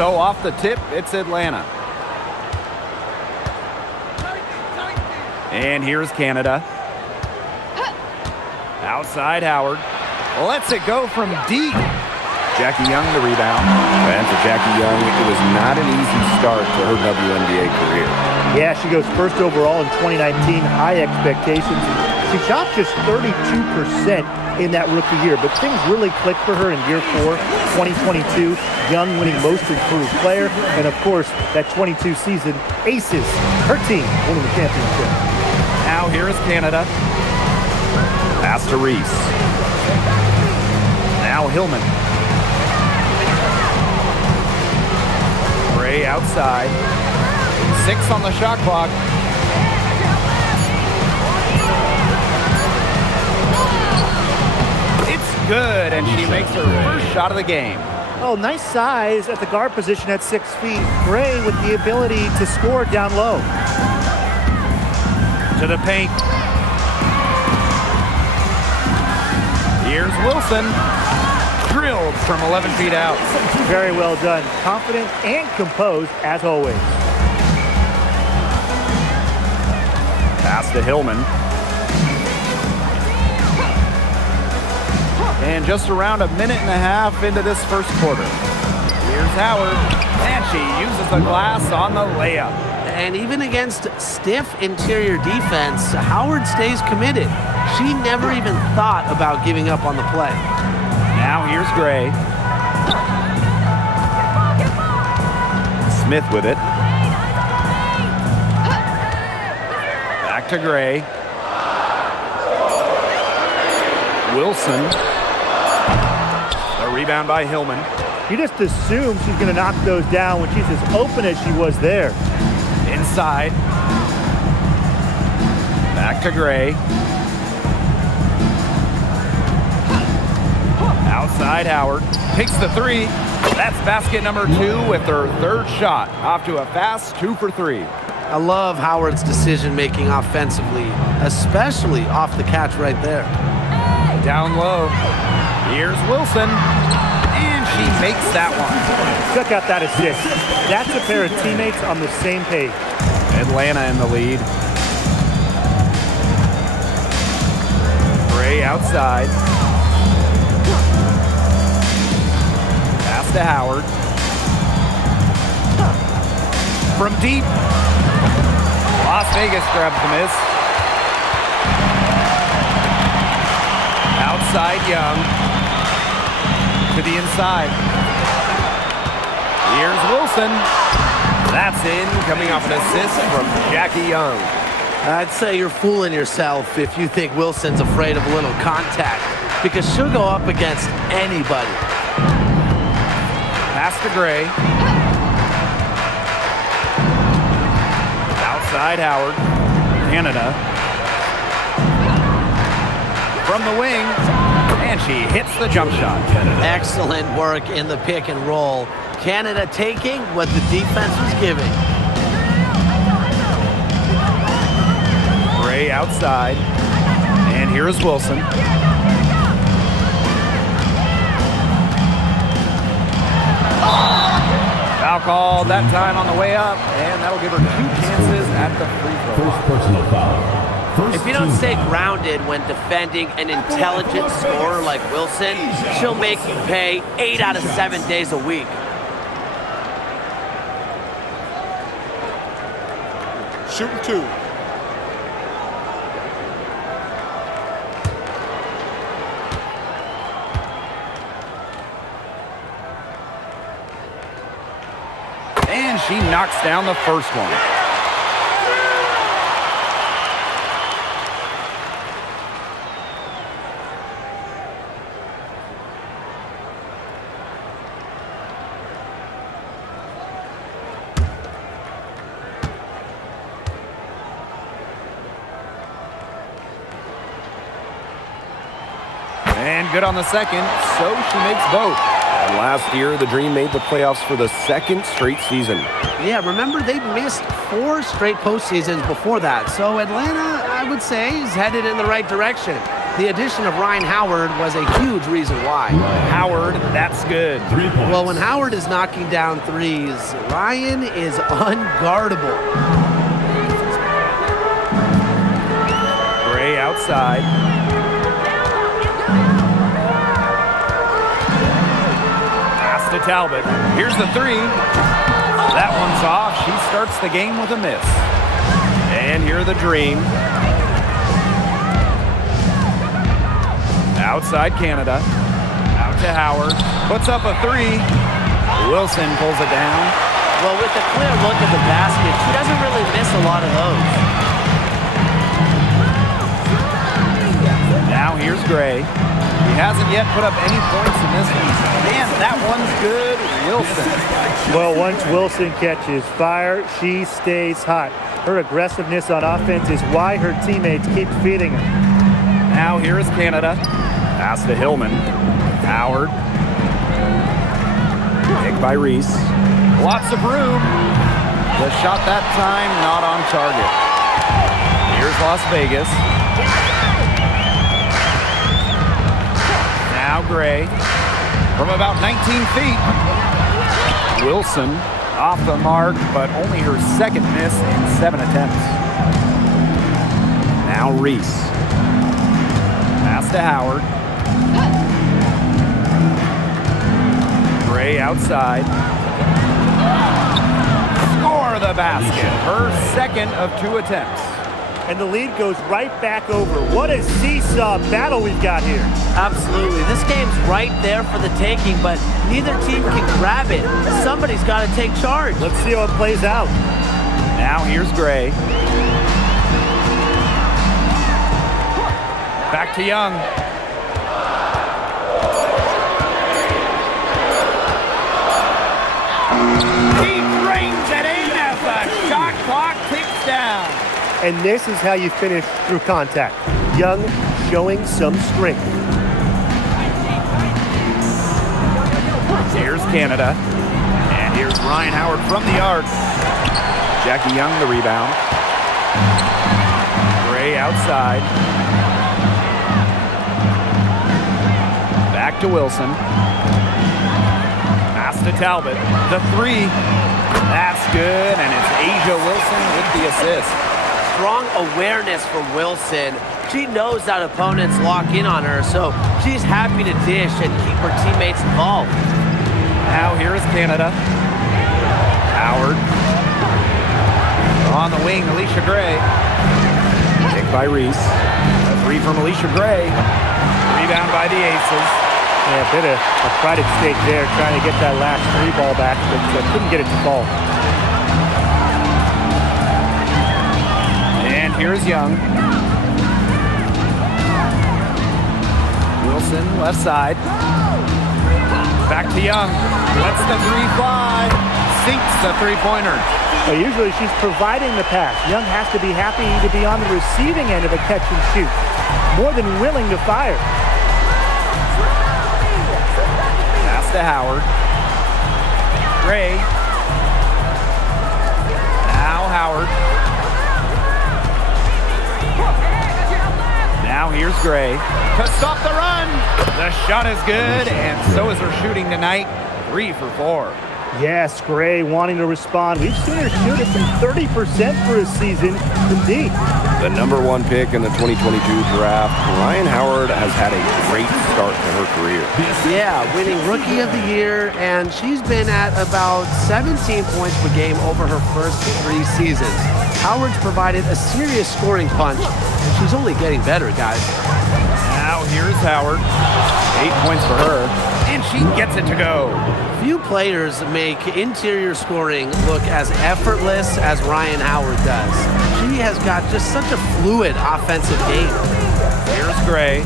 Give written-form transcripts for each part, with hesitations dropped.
So off the tip, it's Atlanta. And here's Canada. Outside Howard. Lets it go from deep. Jackie Young the rebound. And for Jackie Young, it was not an easy start to her WNBA career. Yeah, she goes first overall in 2019, high expectations. She shot just 32% in that rookie year, but things really clicked for her in year 4, 2022. Young winning most improved player, and of course, that 22 season, Aces, her team winning the championship. Now here is Canada. Pass to Reese. Now Hillman. Gray outside. 6 on the shot clock. It's good, and she makes her first shot of the game. Oh, nice size at the guard position at 6 feet. Gray with the ability to score down low. To the paint. Here's Wilson. Drilled from 11 feet out. Very well done. Confident and composed as always. Pass to Hillman. And just around a minute and a half into this first quarter. Here's Howard. And she uses the glass on the layup. And even against stiff interior defense, Howard stays committed. She never even thought about giving up on the play. Now here's Gray. Smith with it. Back to Gray. Wilson. The rebound by Hillman. You just assume she's going to knock those down when she's as open as she was there. Inside. Back to Gray. Outside Howard. Takes the 3. That's basket number 2 with her 3rd shot. Off to a fast 2 for 3. I love Howard's decision-making offensively, especially off the catch right there. Down low. Here's Wilson. And she makes that one. Check out that assist. That's a pair of teammates on the same page. Atlanta in the lead. Gray outside. Pass to Howard. From deep. Las Vegas grabs the miss. Outside Young. To the inside. Here's Wilson. That's in, coming off an assist from Jackie Young. I'd say you're fooling yourself if you think Wilson's afraid of a little contact, because she'll go up against anybody. Pass to Gray. Outside Howard. Canada. From the wing. And she hits the jump shot. Excellent work in the pick and roll. Canada taking what the defense was giving. Gray outside. And here is Wilson. Foul called that time on the way up, and that'll give her 2 chances at the free throw line. First personal foul. If you don't stay grounded when defending an intelligent scorer like Wilson, she'll make you pay 8 out of 7 days a week. Shooting 2. And she knocks down the first one. And good on the second, so she makes both. And last year, the Dream made the playoffs for the 2nd straight season. Yeah, remember they missed 4 straight postseasons before that. So Atlanta, I would say, is headed in the right direction. The addition of Ryan Howard was a huge reason why. Howard, that's good. 3 points. Well, when Howard is knocking down threes, Ryan is unguardable. Gray outside. Pass to Talbot. Here's the three. That one's off. She starts the game with a miss. And here the Dream. Outside Canada. Out to Howard. Puts up a three. Wilson pulls it down. Well, with a clear look at the basket, she doesn't really miss a lot of those. Now here's Gray. He hasn't yet put up any points in this one. Man, that one's good. Wilson. Well, once Wilson catches fire, she stays hot. Her aggressiveness on offense is why her teammates keep feeding her. Now here is Canada. Pass to Hillman. Howard. Picked by Reese. Lots of room. The shot that time not on target. Here's Las Vegas. Now Gray. From about 19 feet. Wilson off the mark, but only her second miss in 7 attempts. Now Reese. Pass to Howard. Gray outside. Score the basket. Her second of 2 attempts. And the lead goes right back over. What a seesaw battle we've got here. Absolutely. This game's right there for the taking, but neither team can grab it. Somebody's got to take charge. Let's see how it plays out. Now here's Gray. Back to Young. Deep range at aim as the shot clock ticks down. And this is how you finish through contact. Young showing some strength. Here's Canada. And here's Ryan Howard from the arc. Jackie Young the rebound. Gray outside. Back to Wilson. Pass to Talbot. The three. That's good, and it's Asia Wilson with the assist. Strong awareness from Wilson. She knows that opponents lock in on her, so she's happy to dish and keep her teammates involved. Now here is Canada. Howard. On the wing, Alicia Gray. Picked by Reese. A three from Alicia Gray. Rebound by the Aces. Yeah, a bit of a pride at stake there, trying to get that last three ball back, but couldn't get it to fall. And here's Young. Wilson, left side. Back to Young. Lets the three fly. Sinks the three-pointer. Well, usually she's providing the pass. Young has to be happy to be on the receiving end of a catch and shoot. More than willing to fire. Pass to Howard. Gray. Now Howard. Now here's Gray to stop the run. The shot is good, and so is her shooting tonight. 3 for 4. Yes, Gray wanting to respond. We've seen her shoot at some 30% for a season. Indeed. The #1 pick in the 2022 draft, Ryan Howard has had a great start to her career. Yeah, winning Rookie of the Year, and she's been at about 17 points per game over her first 3 seasons. Howard's provided a serious scoring punch, and she's only getting better, guys. Now here's Howard. 8 points for her, and she gets it to go. Few players make interior scoring look as effortless as Ryan Howard does. She has got just such a fluid offensive game. Here's Gray.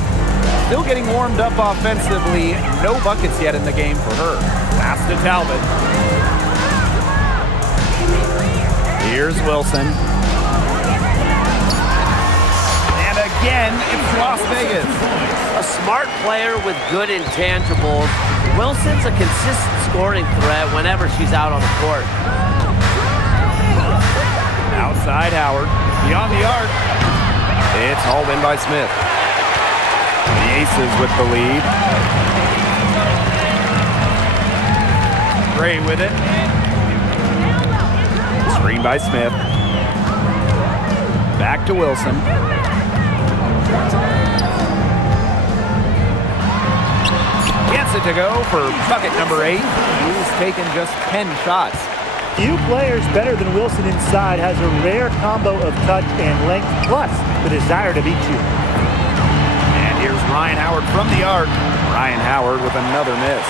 Still getting warmed up offensively. No buckets yet in the game for her. Pass to Talbot. Here's Wilson. And again, it's Las Vegas. A smart player with good intangibles. Wilson's a consistent scoring threat whenever she's out on the court. Outside Howard. Beyond the arc. It's hauled in by Smith. Aces with the lead. Gray with it. Screen by Smith. Back to Wilson. Gets it to go for bucket number 8. He's taken just 10 shots. Few players better than Wilson inside, has a rare combo of touch and length, plus the desire to beat you. And here's Ryan Howard from the arc. Ryan Howard with another miss.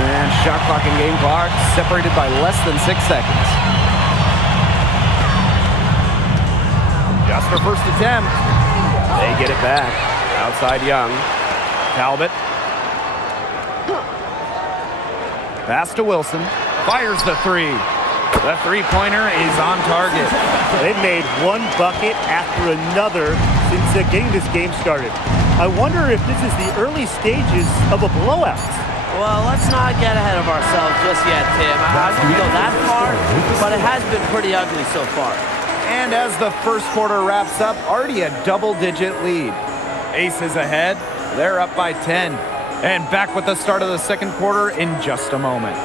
And shot clock and game clock separated by less than 6 seconds. Just her first attempt. They get it back. Outside Young. Talbot. Pass to Wilson. Fires the 3. The three-pointer is on target. They've made one bucket after another since getting this game started. I wonder if this is the early stages of a blowout. Well, let's not get ahead of ourselves just yet, Tim. I wouldn't go that far, but it has been pretty ugly so far. And as the first quarter wraps up, already a double-digit lead. Aces ahead. They're up by 10. And back with the start of the second quarter in just a moment.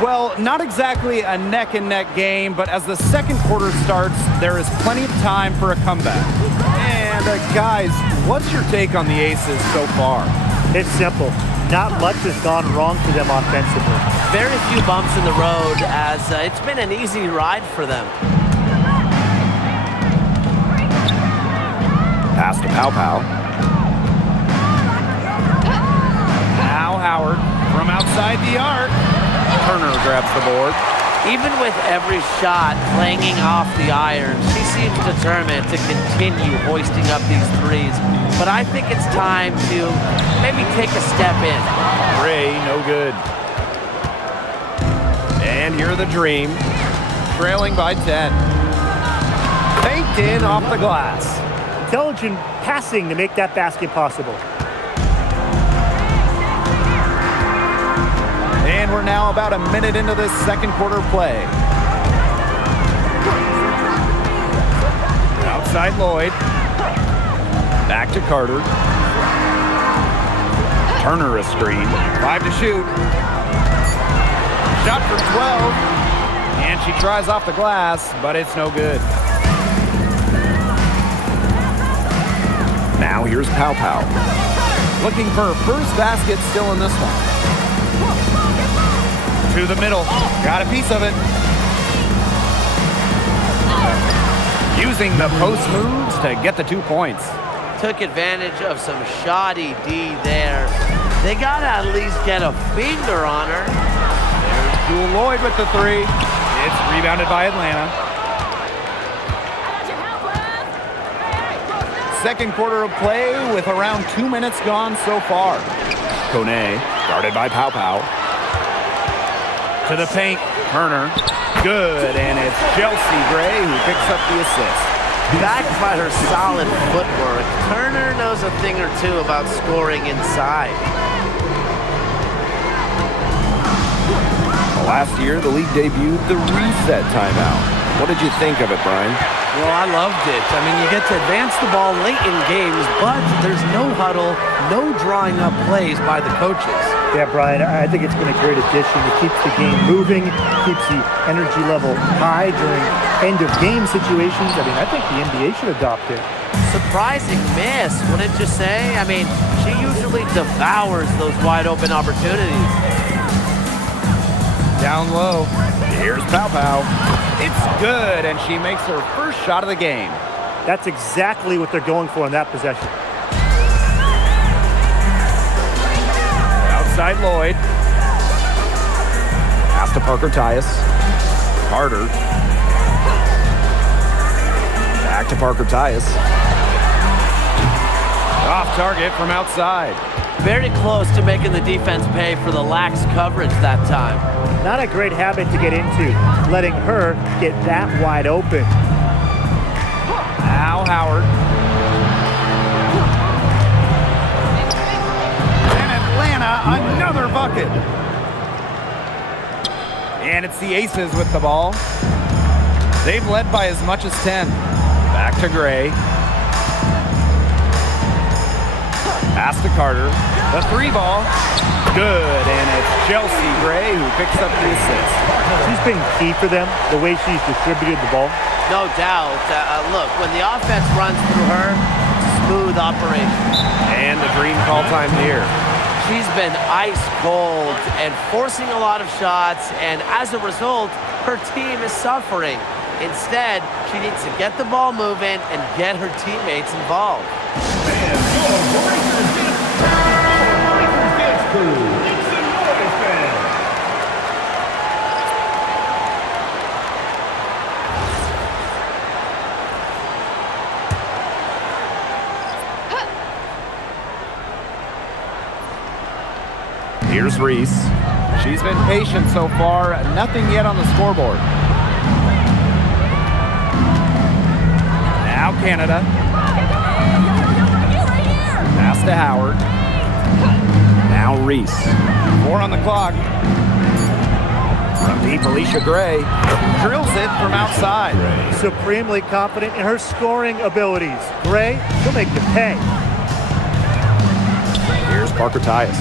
Well, not exactly a neck-and-neck game, but as the second quarter starts, there is plenty of time for a comeback. And guys, what's your take on the Aces so far? It's simple. Not much has gone wrong for them offensively. Very few bumps in the road, as it's been an easy ride for them. Pass to Pow Pow. Now Howard from outside the arc. Turner grabs the board. Even with every shot clanging off the iron, she seems determined to continue hoisting up these threes. But I think it's time to maybe take a step in. Gray, no good. And here the Dream, trailing by 10. Faked in off the glass. Intelligent passing to make that basket possible. And we're now about a minute into this second quarter play. Outside Lloyd. Back to Carter. Turner a screen. 5 to shoot. Shot from 12. And she tries off the glass, but it's no good. Now here's Pow Pow. Looking for her first basket still in this one. To the middle. Got a piece of it. Using the post moves to get the 2 points. Took advantage of some shoddy D there. They got to at least get a finger on her. There's Jewel Lloyd with the 3. It's rebounded by Atlanta. Second quarter of play with around 2 minutes gone so far. Kone, guarded by Pow Pow. To the paint, Turner, good, and it's Chelsea Gray who picks up the assist. Backed by her solid footwork, Turner knows a thing or two about scoring inside. Last year, the league debuted the reset timeout. What did you think of it, Brian? Well, I loved it. I mean, you get to advance the ball late in games, but there's no huddle, no drawing up plays by the coaches. Yeah, Brian, I think it's been a great addition. It keeps the game moving, keeps the energy level high during end-of-game situations. I mean, I think the NBA should adopt it. Surprising miss, wouldn't you say? I mean, she usually devours those wide-open opportunities. Down low, here's Pow Pow. It's good, and she makes her first shot of the game. That's exactly what they're going for in that possession. Outside Lloyd. Pass to Parker Tyus. Carter. Back to Parker Tyus. Off target from outside. Very close to making the defense pay for the lax coverage that time. Not a great habit to get into, letting her get that wide open. Now Howard. And it's the Aces with the ball. They've led by as much as 10. Back to Gray. Pass to Carter. The 3 ball. Good, and it's Chelsea Gray who picks up the assist. She's been key for them, the way she's distributed the ball. No doubt. Look, when the offense runs through her, smooth operation. And the dream call time here. She's been ice cold and forcing a lot of shots, and as a result, her team is suffering. Instead, she needs to get the ball moving and get her teammates involved. Here's Reese. She's been patient so far. Nothing yet on the scoreboard. Now Canada. Pass to Howard. Now Reese. 4 on the clock. From deep, Alicia Gray drills it from outside. Supremely confident in her scoring abilities. Gray, she'll make the pay. Here's Parker Tyus.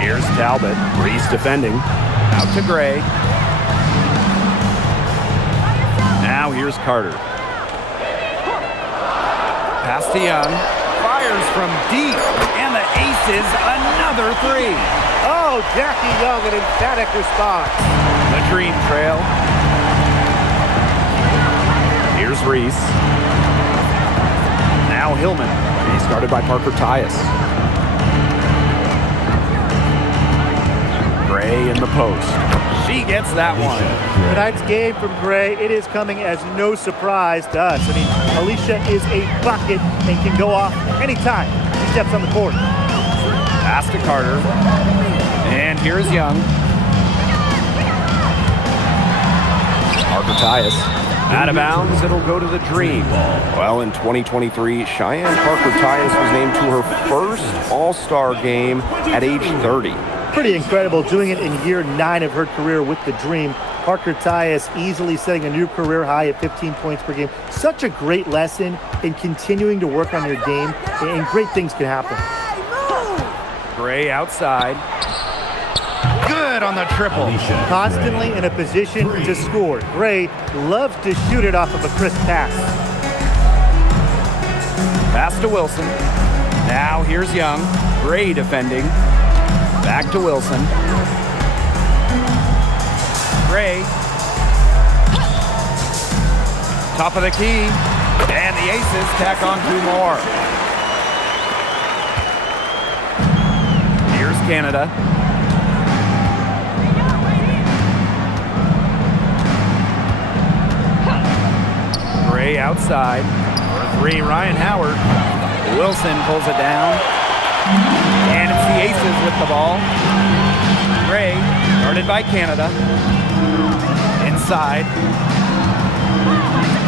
Here's Talbot. Reese defending. Out to Gray. Now here's Carter. Pass to Young. Fires from deep. And the Aces another 3. Oh, Jackie Young, an emphatic response. The Dream Trail. Here's Reese. Now Hillman. He's guarded by Parker Tyus. Gray in the post. She gets that one. Tonight's game from Gray, it is coming as no surprise to us. I mean, Alicia is a bucket and can go off anytime she steps on the court. Pass to Carter. And here's Young. Parker Tyus. Out of bounds, it'll go to the Dream. Well, in 2023, Cheyenne Parker Tyus was named to her first All-Star game at age 30. Pretty incredible, doing it in year 9 of her career with the Dream. Parker Tyus easily setting a new career high at 15 points per game. Such a great lesson in continuing to work on your game, and great things can happen. Gray outside. Good on the triple. Constantly in a position to score. Gray loves to shoot it off of a crisp pass. Pass to Wilson. Now here's Young. Gray defending. Back to Wilson. Gray. Top of the key. And the Aces tack on 2 more. Here's Canada. Gray outside. For 3, Ryan Howard. Wilson pulls it down. And it's the Aces with the ball. Gray, guarded by Canada. Inside.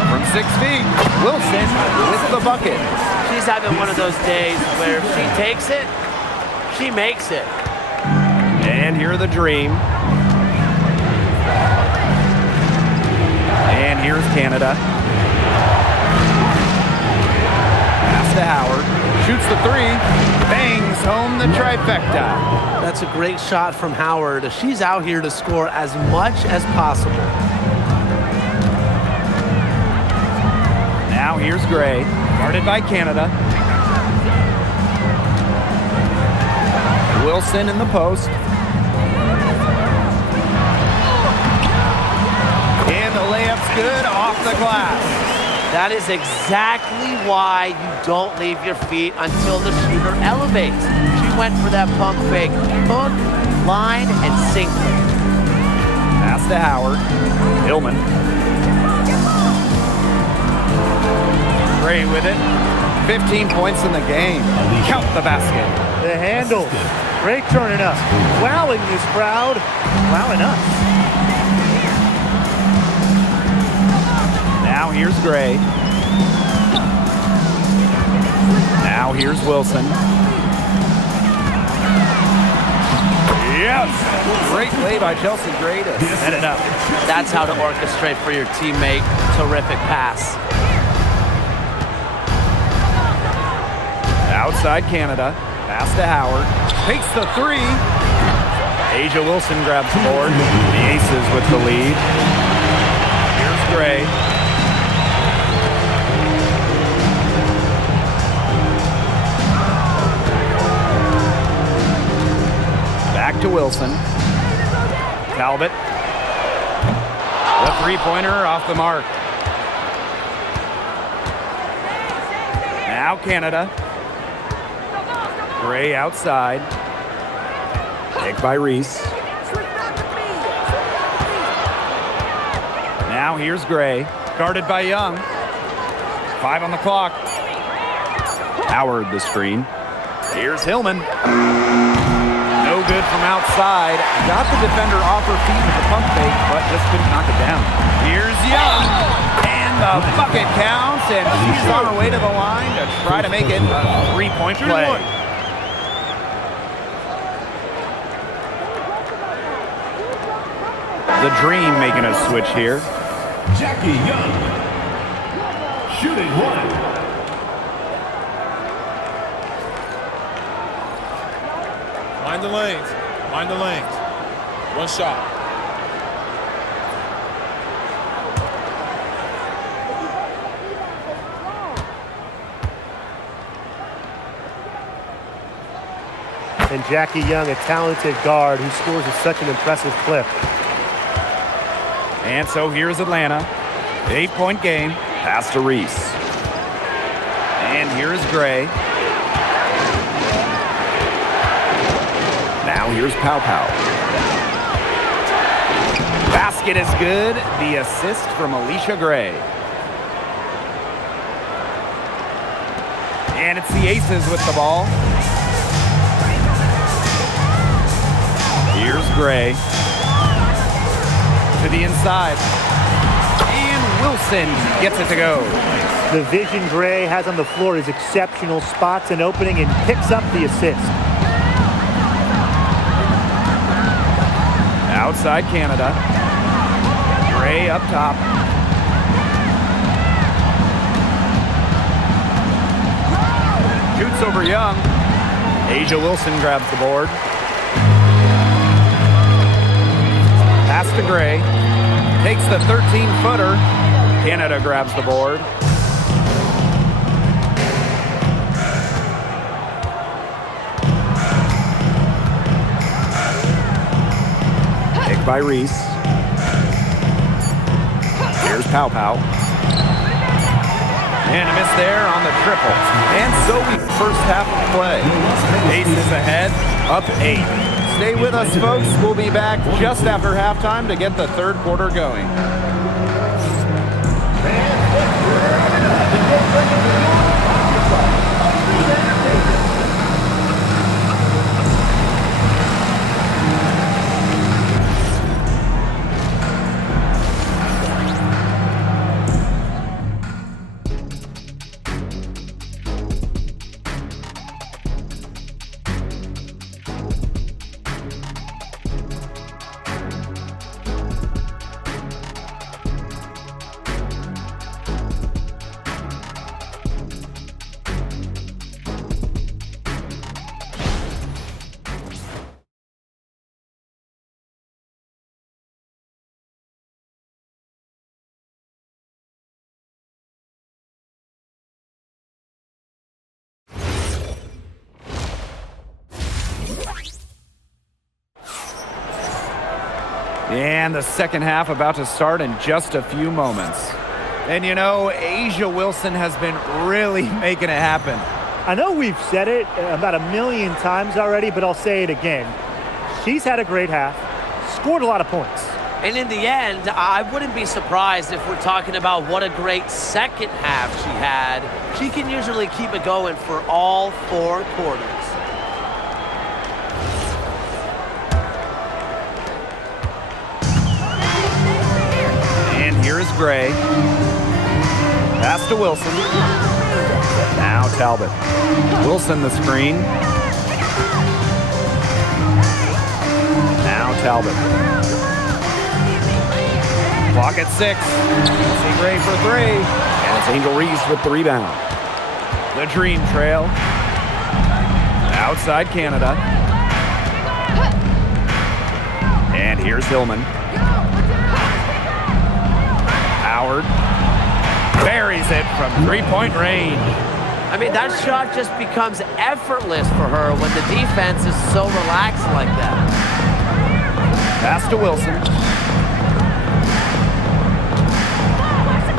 From 6 feet, Wilson with the bucket. She's having one of those days where if she takes it, she makes it. And here are the Dream. And here's Canada. Pass to Howard. Shoots the 3. Bangs home the trifecta. That's a great shot from Howard. She's out here to score as much as possible. Now here's Gray. Guarded by Canada. Wilson in the post. And the layup's good off the glass. That is exactly why you don't leave your feet until the shooter elevates. She went for that pump fake. Hook, line, and sinker. Pass to Howard. Hillman. Gray with it. 15 points in the game. Count the basket. The handle. Gray turning up. Wowing this crowd. Wowing us. Now here's Gray. Now here's Wilson. Yes! Great play by Chelsea Gray to set it up. That's how to orchestrate for your teammate. Terrific pass. Outside Canada. Pass to Howard. Takes the three. Asia Wilson grabs the board. The Aces with the lead. Here's Gray. Back to Wilson. Talbot. The three-pointer off the mark. Now Canada. Gray outside. Pick by Reese. Now here's Gray. Guarded by Young. 5 on the clock. Howard the screen. Here's Hillman. No good from outside. Got the defender off her feet with the pump fake, but just couldn't knock it down. Here's Young. And the bucket counts, and she's on her way to the line to try to make it a three-point play. The Dream making a switch here. Jackie Young, shooting one. Mind the lanes. Mind the lanes. One shot. And Jackie Young, a talented guard who scores at such an impressive clip. And so here's Atlanta. 8-point game. Pass to Reese. And here's Gray. Now here's Pow Pow. Basket is good. The assist from Alicia Gray. And it's the Aces with the ball. Here's Gray. To the inside. And Wilson gets it to go. The vision Gray has on the floor is exceptional. Spots an opening and picks up the assist. Outside Canada. Gray up top. Shoots over Young. Asia Wilson grabs the board. Pass to Gray. Takes the 13-footer. Canada grabs the board. Pick by Reese. Here's Pow Pow. And a miss there on the triple. And so we first half of play. Aces ahead, up 8. Stay with us, folks. We'll be back just after halftime to get the third quarter going. And the second half about to start in just a few moments. And you know, Asia Wilson has been really making it happen. I know we've said it about 1,000,000 times already, but I'll say it again. She's had a great half, scored a lot of points. And in the end, I wouldn't be surprised if we're talking about what a great second half she had. She can usually keep it going for all 4 quarters. And here is Gray. Pass to Wilson. Now Talbot. Wilson the screen. Talbot. Clock at 6. See Gray for 3. And it's Angel Reese with the rebound. The Dream Trail. Outside Canada. And here's Hillman. Howard buries it from three-point range. I mean, that shot just becomes effortless for her when the defense is so relaxed like that. Pass to Wilson.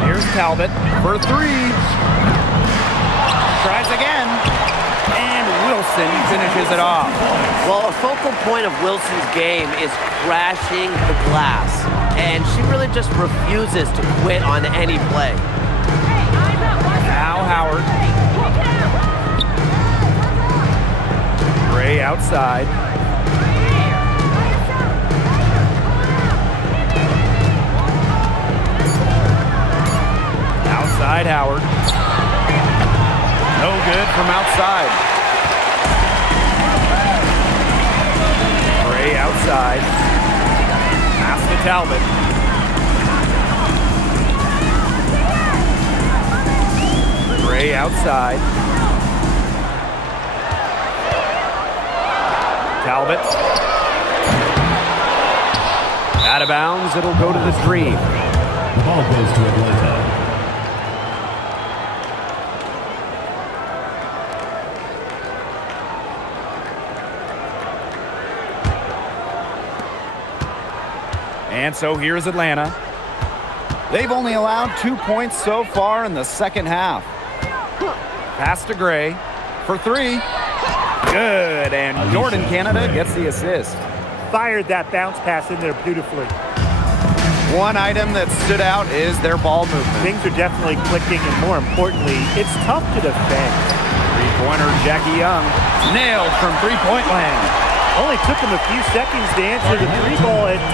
Here's Talbot for 3. Tries again. And Wilson finishes it off. Well, a focal point of Wilson's game is crashing the glass. And she really just refuses to quit on any play. Now Howard. Gray outside. Outside Howard. No good from outside. Gray outside. Pass to Talbot. Gray outside. Talbot. Out of bounds. It'll go to the Dream. The ball goes to Atlanta. And so here's Atlanta. They've only allowed 2 points so far in the second half. Pass to Gray for 3. Good, and Jordan Canada gets the assist. Fired that bounce pass in there beautifully. One item that stood out is their ball movement. Things are definitely clicking, and more importantly, it's tough to defend. Three-pointer Jackie Young nailed from three-point land. Only took them a few seconds to answer the 3 ball at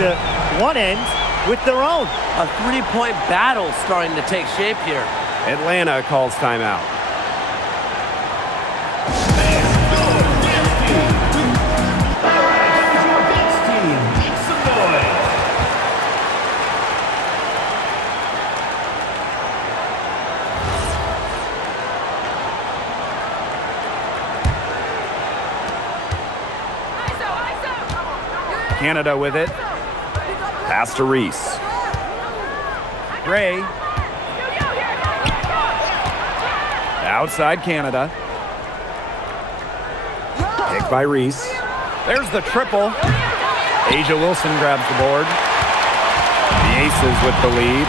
one end with their own. A three-point battle starting to take shape here. Atlanta calls timeout. Canada with it. Pass to Reese. Gray. Outside Canada. Picked by Reese. There's the triple. Asia Wilson grabs the board. The Aces with the lead.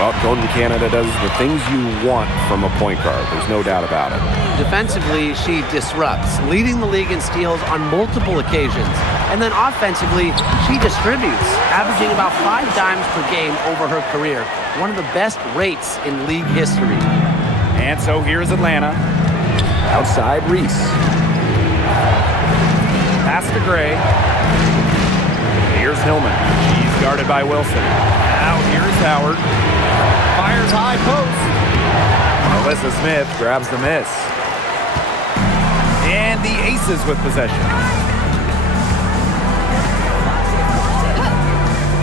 Well, Golden Canada does the things you want from a point guard. There's no doubt about it. Defensively, she disrupts, leading the league in steals on multiple occasions. And then offensively, she distributes, averaging about 5 dimes per game over her career. One of the best rates in league history. And so here's Atlanta. Outside Reese. Pass to Gray. Here's Hillman. He's guarded by Wilson. Now here's Howard. Fires high post. Alyssa Smith grabs the miss. And the Aces with possession.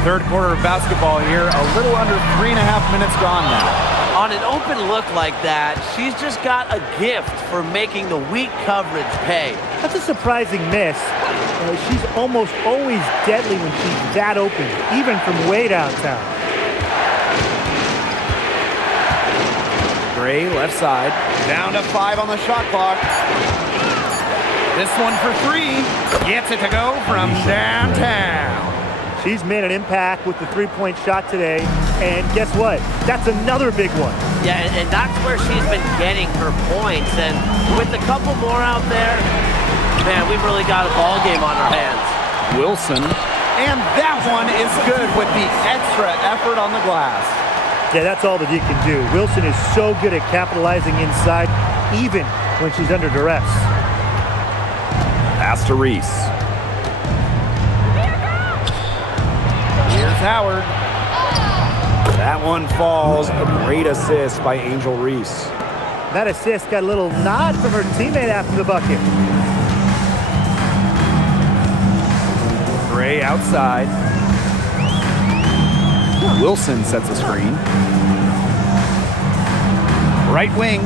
Third quarter of basketball here. A little under 3.5 minutes gone now. On an open look like that, she's just got a gift for making the weak coverage pay. That's a surprising miss. She's almost always deadly when she's that open, even from way downtown. Gray left side. Down to 5 on the shot clock. This one for 3. Gets it to go from downtown. She's made an impact with the three-point shot today, and guess what? That's another big one. Yeah, and that's where she's been getting her points. And with a couple more out there, man, we've really got a ball game on our hands. Wilson. And that one is good with the extra effort on the glass. Yeah, that's all that you can do. Wilson is so good at capitalizing inside, even when she's under duress. Pass to Reese. Here's Howard. That one falls. A great assist by Angel Reese. That assist got a little nod from her teammate after the bucket. Gray outside. Wilson sets a screen. Right wing.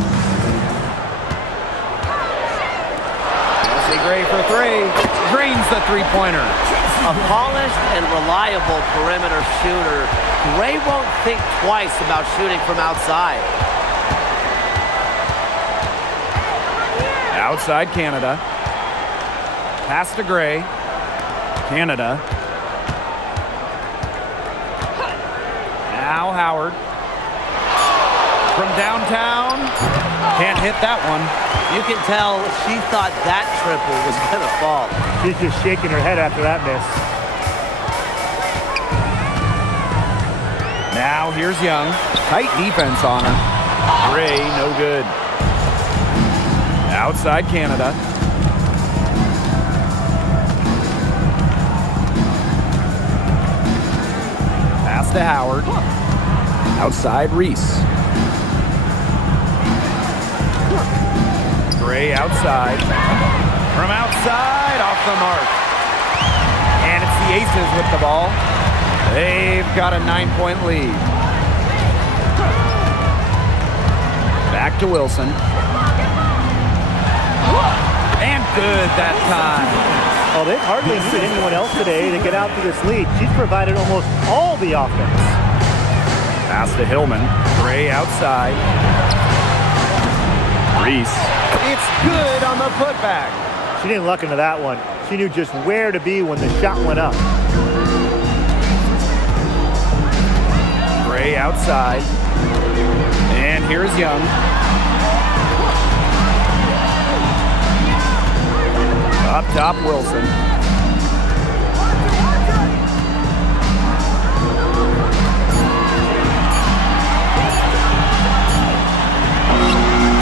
Kelsey Gray for three. Drains the three-pointer. A polished and reliable perimeter shooter. Gray won't think twice about shooting from outside. Outside Canada. Pass to Gray. Canada. Now Howard. From downtown. Can't hit that one. You can tell she thought that triple was going to fall. She's just shaking her head after that miss. Now here's Young. Tight defense on her. Gray, no good. Outside Canada. Pass to Howard. Outside Reese. Gray outside. From outside, off the mark. And it's the Aces with the ball. They've got a 9-point lead. Back to Wilson. And good that time. Oh, they've hardly needed anyone else today to get out to this lead. She's provided almost all the offense. Pass to Hillman. Gray outside. Reese. It's good on the putback. She didn't luck into that one. She knew just where to be when the shot went up. Gray outside. And here's Young. Up top, Wilson.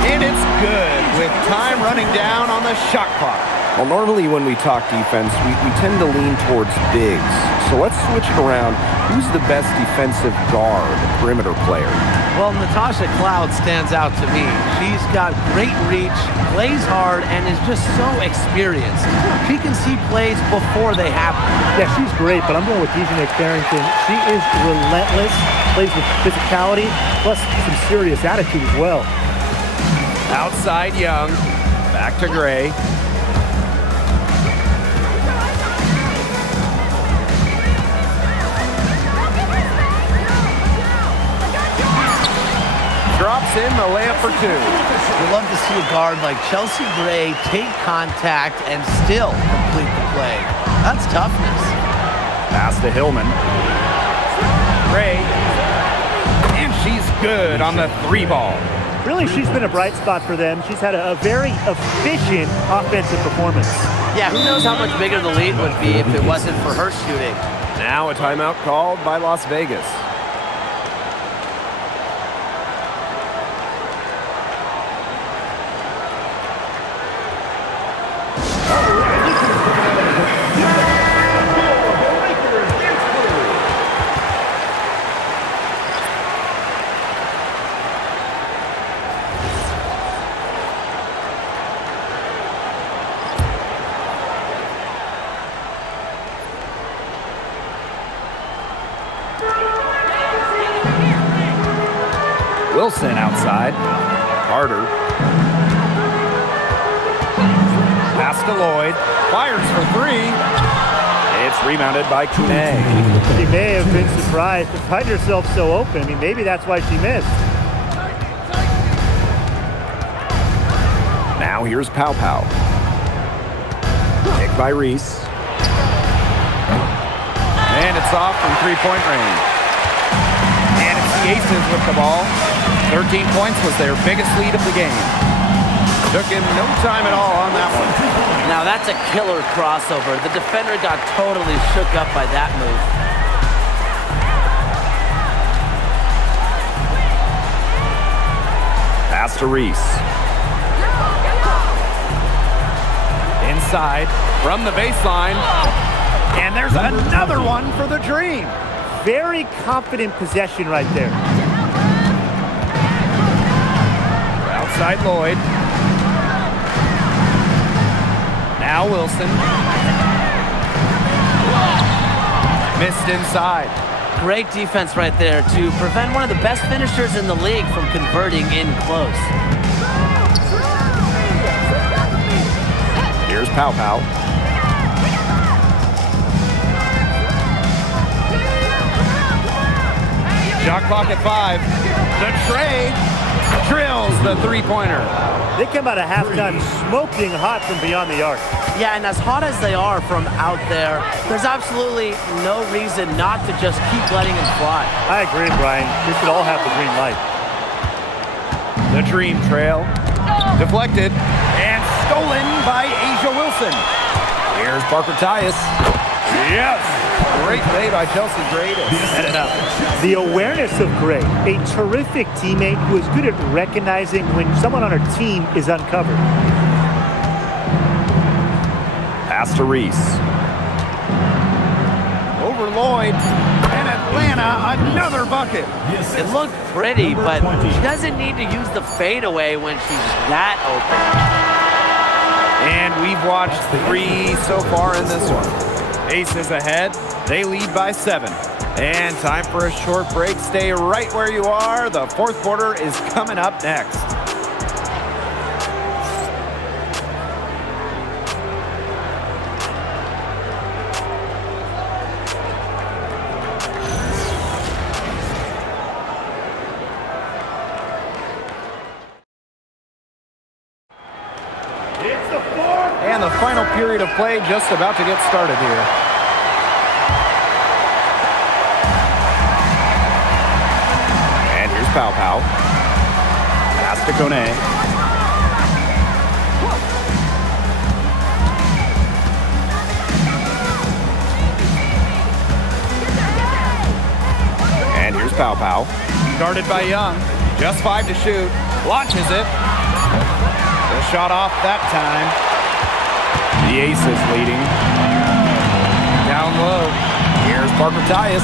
And it's good with time running down on the shot clock. Well, normally when we talk defense, we tend to lean towards bigs. So let's switch it around. Who's the best defensive guard, perimeter player? Well, Natasha Cloud stands out to me. She's got great reach, plays hard, and is just so experienced. She can see plays before they happen. Yeah, she's great, but I'm going with Dejanay Carrington. She is relentless, plays with physicality, plus some serious attitude as well. Outside Young. Back to Gray. Drops in the layup for two. We love to see a guard like Chelsea Gray take contact and still complete the play. That's toughness. Pass to Hillman. Gray. And she's good on the three ball. Really, she's been a bright spot for them. She's had a very efficient offensive performance. Yeah, who knows how much bigger the lead would be if it wasn't for her shooting. Now a timeout called by Las Vegas. Wilson outside. Carter. Pass to Lloyd. Fires for three. It's rebounded by Kune. She may have been surprised to find herself so open. I mean, maybe that's why she missed. Now here's Pow Pow. Picked by Reese. And it's off from three-point range. And it's the Aces with the ball. 13 points was their biggest lead of the game. Took him no time at all on that one. Now that's a killer crossover. The defender got totally shook up by that move. Pass to Reese. Inside from the baseline. And there's another one for the Dream. Very confident possession right there. Outside Lloyd. Now Wilson. Missed inside. Great defense right there to prevent one of the best finishers in the league from converting in close. Here's Pow Pow. Shot clock at 5. The tray drills the three-pointer. They come out of halftime smoking hot from beyond the arc. Yeah, and as hot as they are from out there, there's absolutely no reason not to just keep letting them fly. I agree, Brian. We should all have the green light. The dream trail. Deflected and stolen by Asia Wilson. Here's Parker Tyus. Yes! Great play by Chelsea Gray to set it up. The awareness of Gray, a terrific teammate who is good at recognizing when someone on her team is uncovered. Pass to Reese. Over Lloyd. And Atlanta, another bucket. It looked pretty, but she doesn't need to use the fadeaway when she's that open. And we've watched 3 so far in this one. Aces ahead. They lead by 7. And time for a short break. Stay right where you are. The fourth quarter is coming up next. And the final period of play just about to get started here. And here's Pow Pow. Pass to Kone. And here's Pow Pow. Guarded by Young. Just 5 to shoot. Launches it. The shot off that time. The Aces leading. Down low. Here's Parker Tyus.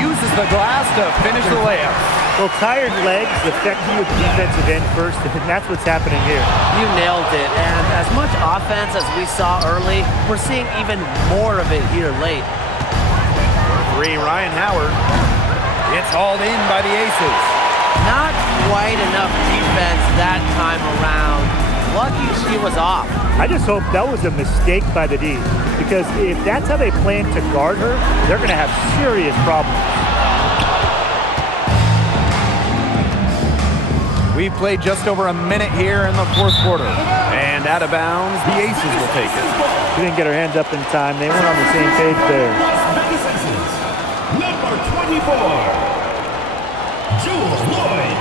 Uses the glass to finish the layup. Well, tired legs affect you at the defensive end first, and that's what's happening here. You nailed it, and as much offense as we saw early, we're seeing even more of it here late. 3, Ryan Howard. It's hauled in by the Aces. Not quite enough defense that time around. Lucky she was off. I just hope that was a mistake by the D, because if that's how they plan to guard her, they're going to have serious problems. We've played just over a minute here in the fourth quarter. And out of bounds, the Aces will take it. She didn't get her hands up in time. They weren't on the same page there. Number 24, Jules Lloyd.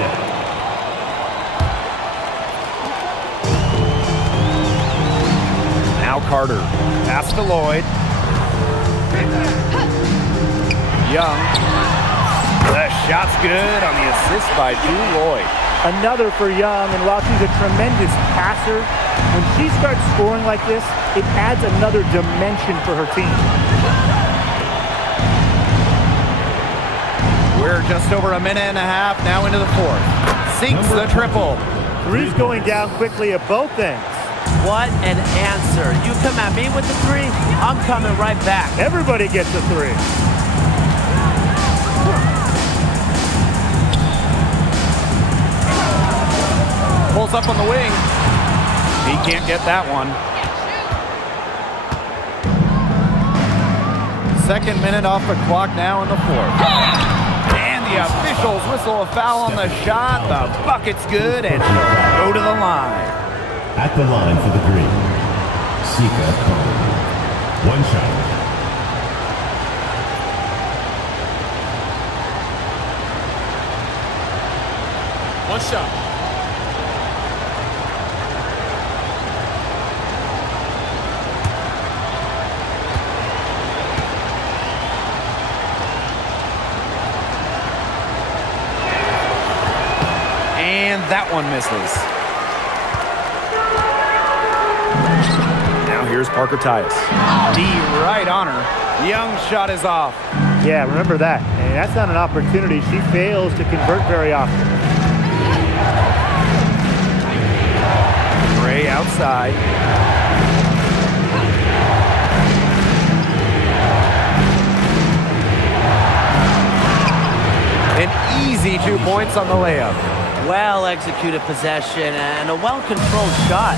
Now Carter. Pass to Lloyd. Young. The shot's good on the assist by Jewel Lloyd. Another for Young, and while she's a tremendous passer, when she starts scoring like this, it adds another dimension for her team. We're just over a minute and a half now into the fourth. Sinks the triple. Three's going down quickly at both ends. What an answer. You come at me with the 3, I'm coming right back. Everybody gets a 3. Pulls up on the wing. He can't get that one. Second minute off the clock now in the fourth. And the officials whistle a foul on the shot. The bucket's good and she'll go to the line. At the line for the green, Sika Kone. One shot. One shot. And that one misses. Now here's Parker Tyus. D right on her. Young shot is off. Yeah, remember that. And that's not an opportunity she fails to convert very often. Gray outside. Easy 2 points on the layup. Well-executed possession and a well-controlled shot.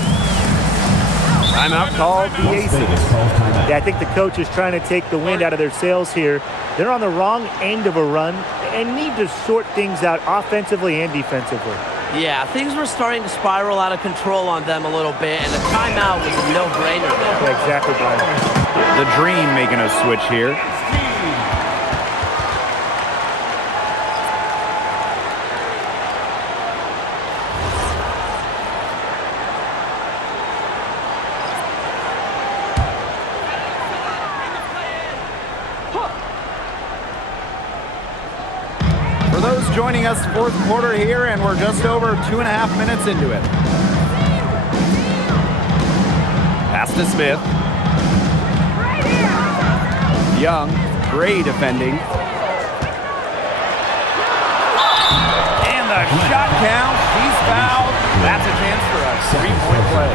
Timeout called the Las Aces. Vegas calls timeout. Yeah, I think the coach is trying to take the wind out of their sails here. They're on the wrong end of a run and need to sort things out offensively and defensively. Yeah, things were starting to spiral out of control on them a little bit, and a timeout was a no-brainer there. Yeah, exactly, Brian. The Dream making a switch here. For those joining us, fourth quarter here, and we're just over 2.5 minutes into it. Pass to Smith. Young, Gray defending. And the shot count, he's fouled. That's a chance for a 3-point play.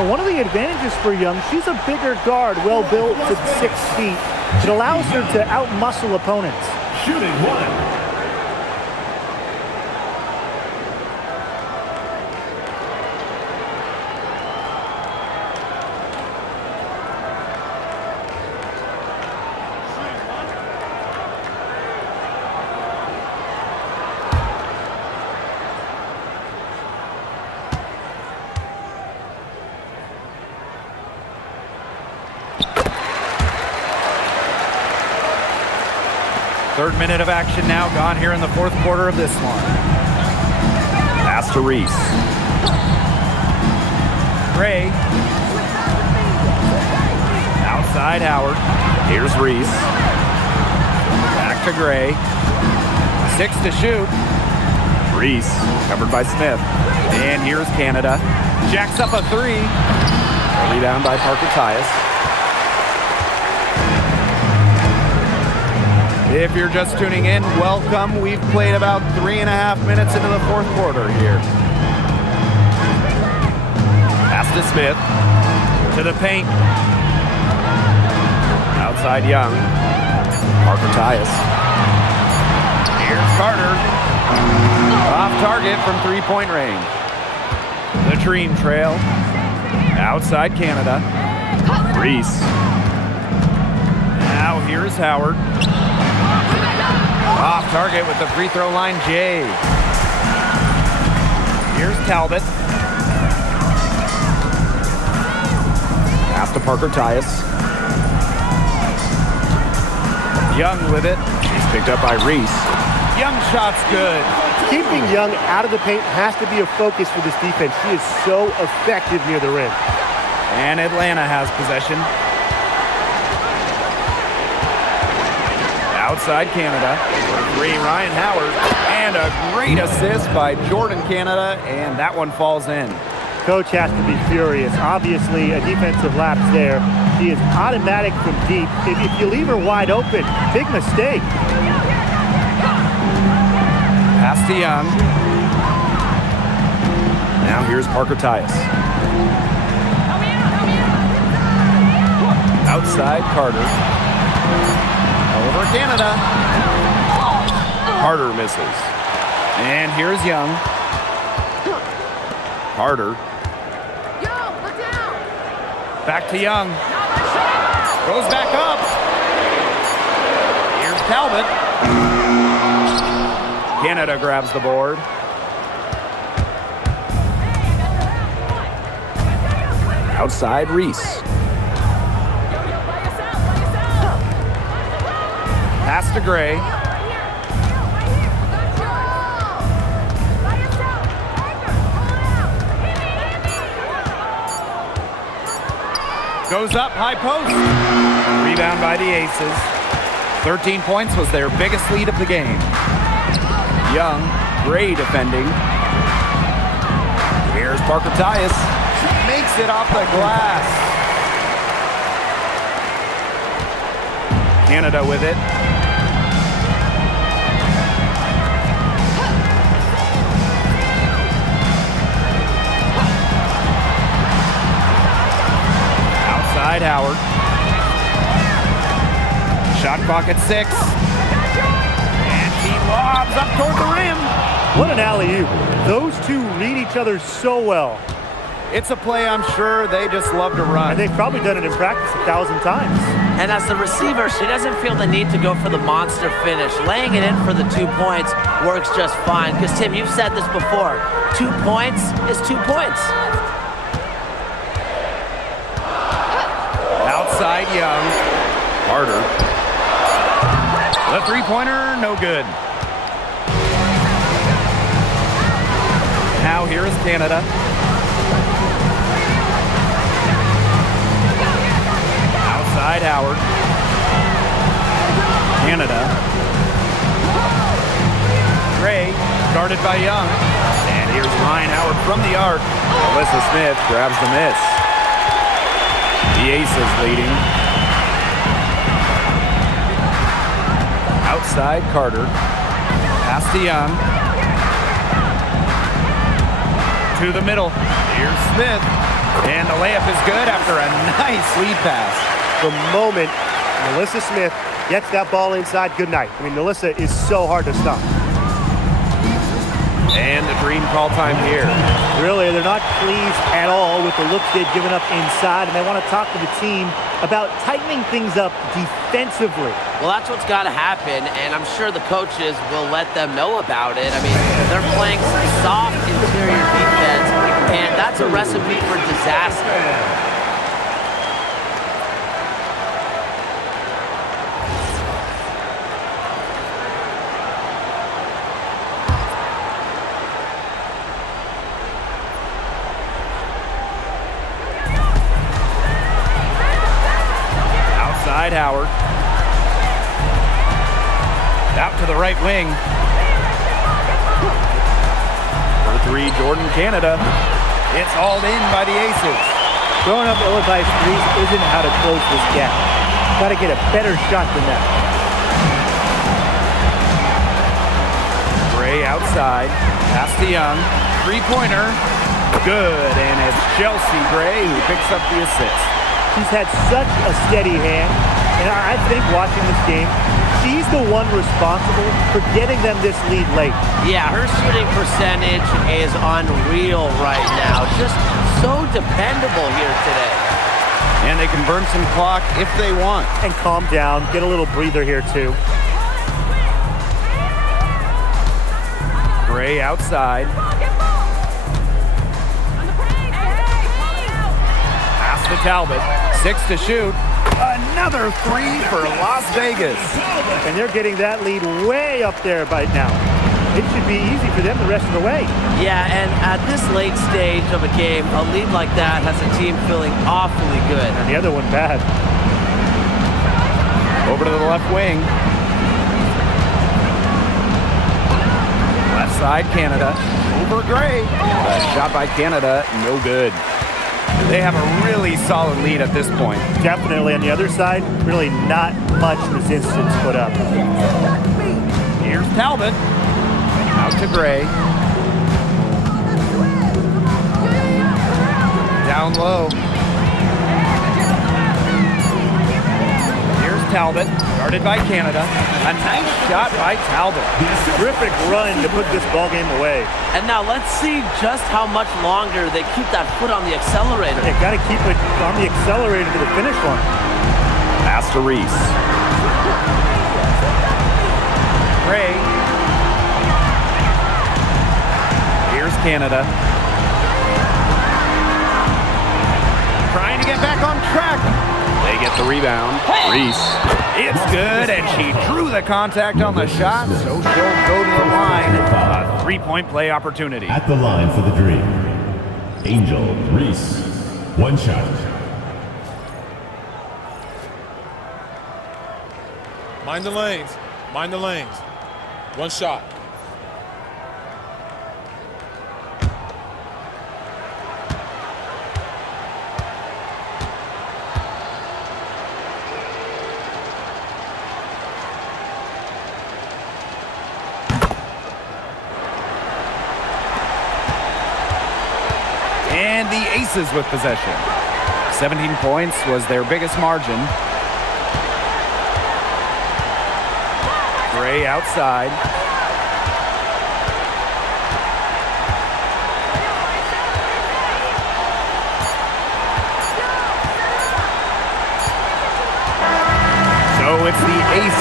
Well, one of the advantages for Young, she's a bigger guard, well built to 6 feet. It allows her to outmuscle opponents. Shooting one. Third minute of action now gone here in the fourth quarter of this one. Pass to Reese. Gray. Outside Howard. Here's Reese. Back to Gray. 6 to shoot. Reese covered by Smith. And here's Canada. Jacks up a 3. Rebound by Parker Tyus. If you're just tuning in, welcome. We've played about 3.5 minutes into the fourth quarter here. Pass to Smith. To the paint. Outside Young. Parker Tyus. Here's Carter. Off target from 3-point range. The Dream trail. Outside Canada. Reese. Now here's Howard. Off target with the free throw line, Jay. Here's Talbot. Pass to Parker Tyus. Young with it. He's picked up by Reese. Young shot's good. Keeping Young out of the paint has to be a focus for this defense. She is so effective near the rim. And Atlanta has possession. Outside Canada. For 3, Ryan Howard. And a great assist by Jordan Canada, and that one falls in. Coach has to be furious. Obviously, a defensive lapse there. She is automatic from deep. If you leave her wide open, big mistake. Pass to Young. Now here's Parker Tyus. Outside Carter. Over Canada. Carter misses. And here's Young. Carter. Back to Young. Goes back up. Here's Talbot. Canada grabs the board. Outside Reese. Pass to Gray. Goes up, high post. Rebound by the Aces. 13 points was their biggest lead of the game. Young, Gray defending. Here's Parker Tyus. Makes it off the glass. Canada with it. Outside Howard. Shot clock at 6. And he lost. lobs up toward the rim. What an alley-oop. Those two read each other so well. It's a play I'm sure they just love to run. And they've probably done it in practice 1,000 times. And as the receiver, she doesn't feel the need to go for the monster finish. Laying it in for the 2 points works just fine. Because, Tim, you've said this before. 2 points is 2 points. Outside Young. Carter. The three-pointer, no good. Now here is Canada. Outside Howard. Canada. Gray, guarded by Young. And here's Ryan Howard from the arc. Alyssa Smith grabs the miss. The Aces leading. Outside Carter. Pass to Young. To the middle. Here's Smith. And the layup is good after a nice lead pass. The moment Melissa Smith gets that ball inside, good night. I mean, Melissa is so hard to stop. And the dream call time here. Really, they're not pleased at all with the looks they've given up inside, and they want to talk to the team about tightening things up defensively. Well, that's what's got to happen, and I'm sure the coaches will let them know about it. I mean, they're playing some soft interior defense, and that's a recipe for disaster. Howard. Out to the right wing. For three, Jordan Canada. It's hauled in by the Aces. Throwing up ill-advised threes isn't how to close this gap. Got to get a better shot than that. Gray outside. Pass to Young. Three-pointer. Good. And it's Chelsea Gray who picks up the assist. She's had such a steady hand, and I think watching this game, she's the one responsible for getting them this lead late. Yeah, her shooting percentage is unreal right now. Just so dependable here today. And they can burn some clock if they want. And calm down, get a little breather here too. Gray outside. Pass to Talbot. 6 to shoot. Another three for Las Vegas. And they're getting that lead way up there by now. It should be easy for them the rest of the way. Yeah, and at this late stage of a game, a lead like that has a team feeling awfully good. And the other one bad. Over to the left wing. Left side, Canada. Over Gray. A shot by Canada, no good. They have a really solid lead at this point. Definitely on the other side, really not much resistance put up. Here's Talbot. Out to Gray. Down low. Here's Talbot, guarded by Canada. A nice shot by Talbot. Terrific run to put this ball game away. And now let's see just how much longer they keep that foot on the accelerator. They got to keep it on the accelerator to the finish line. Pass to Reese. Gray. Here's Canada. Trying to get back on track. They get the rebound. Reese. It's good, and she drew the contact on the shot, so she'll go to the line. A three-point play opportunity. At the line for the Dream, Angel Reese. One shot. Mind the lanes. Mind the lanes. One shot. And the Aces with possession. 17 points was their biggest margin. Gray outside.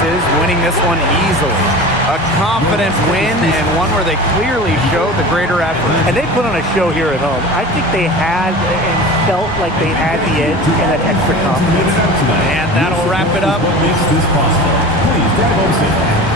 Aces winning this one easily. A confident win and one where they clearly showed the greater effort. And they put on a show here at home. I think they had and felt like they had the edge and that extra confidence. And that'll wrap it up. What makes this possible? Please drive home safe.